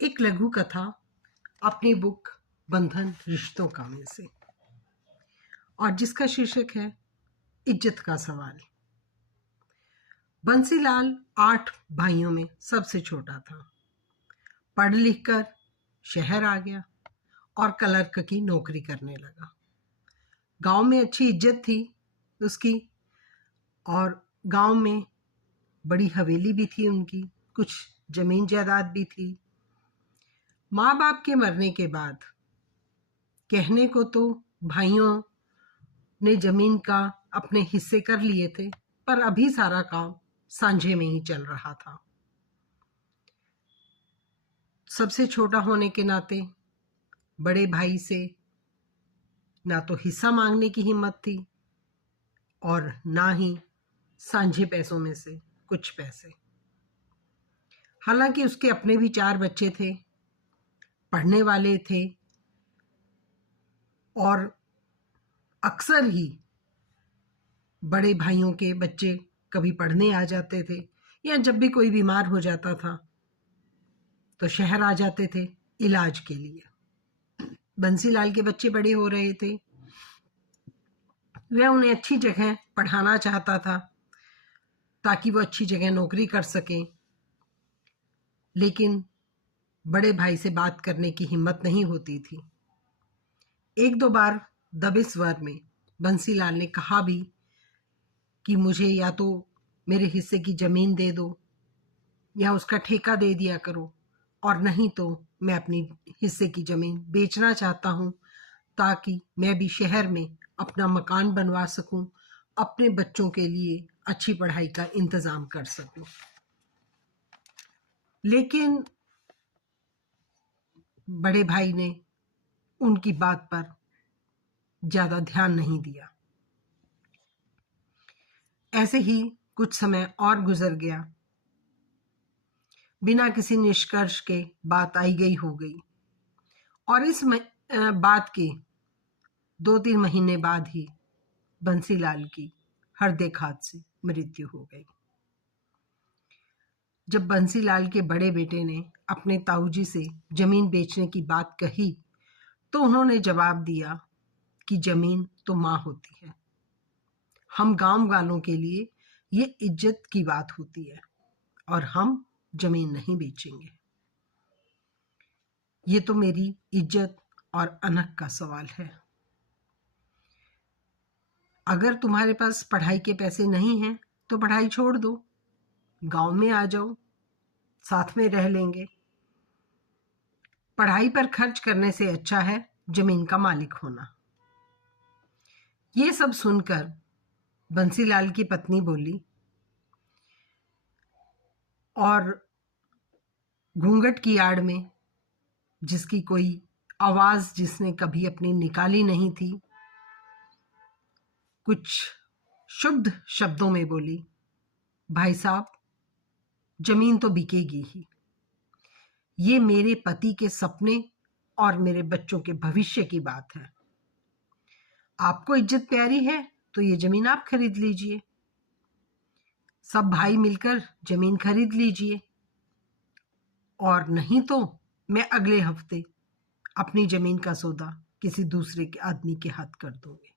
एक लघु कथा अपनी बुक बंधन रिश्तों का में से, और जिसका शीर्षक है इज्जत का सवाल। बंसीलाल 8 भाइयों में सबसे छोटा था। पढ़ लिख कर शहर आ गया और क्लर्क की नौकरी करने लगा। गांव में अच्छी इज्जत थी उसकी, और गांव में बड़ी हवेली भी थी उनकी, कुछ जमीन जायदाद भी थी। माँ बाप के मरने के बाद कहने को तो भाइयों ने जमीन का अपने हिस्से कर लिए थे, पर अभी सारा काम सांझे में ही चल रहा था। सबसे छोटा होने के नाते बड़े भाई से ना तो हिस्सा मांगने की हिम्मत थी और ना ही सांझे पैसों में से कुछ पैसे। हालांकि उसके अपने भी 4 बच्चे थे, पढ़ने वाले थे, और अक्सर ही बड़े भाइयों के बच्चे कभी पढ़ने आ जाते थे, या जब भी कोई बीमार हो जाता था तो शहर आ जाते थे इलाज के लिए। बंसीलाल के बच्चे बड़े हो रहे थे, वह उन्हें अच्छी जगह पढ़ाना चाहता था ताकि वो अच्छी जगह नौकरी कर सकें, लेकिन बड़े भाई से बात करने की हिम्मत नहीं होती थी। 1-2 बार दबे स्वर में बंसीलाल ने कहा भी कि मुझे या तो मेरे हिस्से की जमीन दे दो या उसका ठेका दे दिया करो, और नहीं तो मैं अपनी हिस्से की जमीन बेचना चाहता हूँ ताकि मैं भी शहर में अपना मकान बनवा सकूं, अपने बच्चों के लिए अच्छी पढ़ाई का इंतजाम कर सकूं। लेकिन बड़े भाई ने उनकी बात पर ज्यादा ध्यान नहीं दिया। ऐसे ही कुछ समय और गुजर गया, बिना किसी निष्कर्ष के बात आई गई हो गई, और इस बात के 2-3 महीने बाद ही बंसीलाल की हृदयाघात से मृत्यु हो गई। जब बंसीलाल के बड़े बेटे ने अपने ताऊजी से जमीन बेचने की बात कही तो उन्होंने जवाब दिया कि जमीन तो माँ होती है, हम गांव वालों के लिए ये इज्जत की बात होती है और हम जमीन नहीं बेचेंगे। ये तो मेरी इज्जत और अनहक का सवाल है। अगर तुम्हारे पास पढ़ाई के पैसे नहीं हैं तो पढ़ाई छोड़ दो, गांव में आ जाओ, साथ में रह लेंगे। पढ़ाई पर खर्च करने से अच्छा है जमीन का मालिक होना। ये सब सुनकर बंसीलाल की पत्नी बोली, और घूंघट की आड़ में, जिसकी कोई आवाज जिसने कभी अपनी निकाली नहीं थी, कुछ शुद्ध शब्दों में बोली, भाई साहब, जमीन तो बिकेगी ही। ये मेरे पति के सपने और मेरे बच्चों के भविष्य की बात है। आपको इज्जत प्यारी है तो ये जमीन आप खरीद लीजिए, सब भाई मिलकर जमीन खरीद लीजिए, और नहीं तो मैं अगले हफ्ते अपनी जमीन का सौदा किसी दूसरे के आदमी के हाथ कर दूंगी।